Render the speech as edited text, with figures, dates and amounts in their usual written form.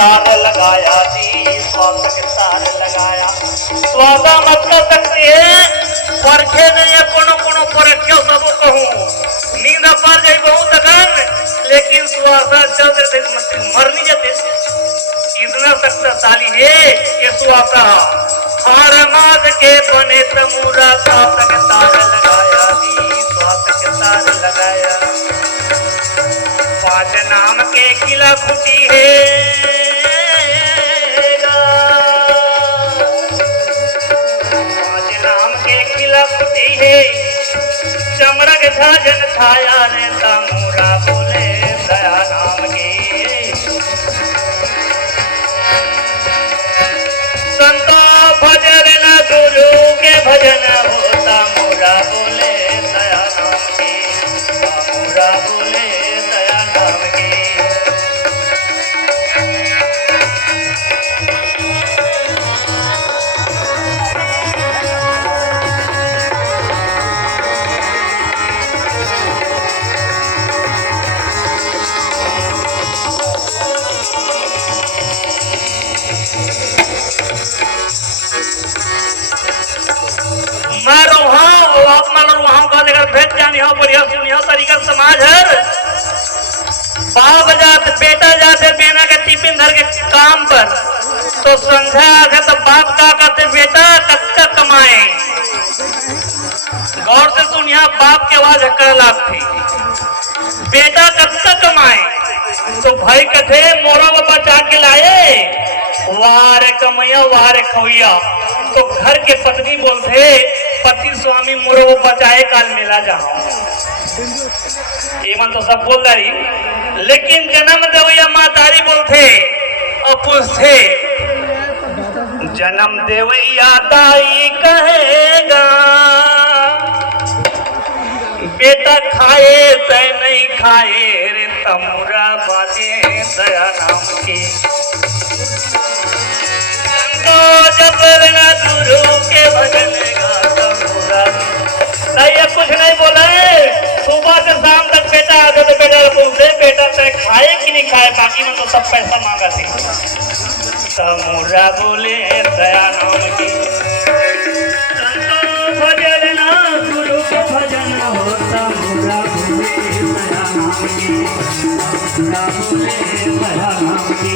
तार लगाया जी, श्वास के तार लगाया। स्वादा मत कर सकती है, परखे नहीं है कोनो कोनो पर क्यों सब कहूँ नींद पर जाई बहुत लगन, लेकिन श्वासा चलते थे मर नहीं जाते। इतना शक्तिशाली है कि श्वासा हार माज के बने तमूरा, श्वास के तार लगाया जी, श्वास के तार लगाया। पांच नाम के किला खुटी है, पांच नाम के किला खुटी है, चमरक झाजन छाया रे तमूरा बोले दया नाम के। संतो भजन न गुरु के भजन होता, मोरा बोले दया नाम के, मोरा बोले दया नाम के। मैं रोहा आप मानो वहां का जगह भेज जानी हो, बढ़िया सुनी हो तरीका समाज है। बाल बजाते बेटा जाते बेना के टिफिन धर के काम पर, तो संध्या आगे तो बाप का कहते बेटा कच्चा कमाए। गौर से सुनिया, बाप के आवाज कर लागती बेटा कच्चा कमाए। तो भाई कथे मोरा बाबा जाके लाए, वार कमैया वार खवैया। तो घर के पत्नी बोलते पति स्वामी मोरो बचाए काल मिला जाओ। एमन तो सब बोल रही, लेकिन जन्म देवैया मातारी बोलते और पूछते जन्म देवैया दाई कहेगा, बेटा खाए तय नहीं खाए रे तमुरा बाजे दया नाम की। जबर न गुरु के भजन गाता पूरा, नहीं कुछ नहीं बोला है। सुबह से शाम तक बेटा आगे तो बेटा पूछते बेटा तय खाए कि नहीं खाए, बाकी में तो सब पैसा मांगा थी। तमुरा बोले दया नाम की। भजन न गुरु के भजन होता, मुरा बोले दया नाम की, मुरा बोले दया नाम की।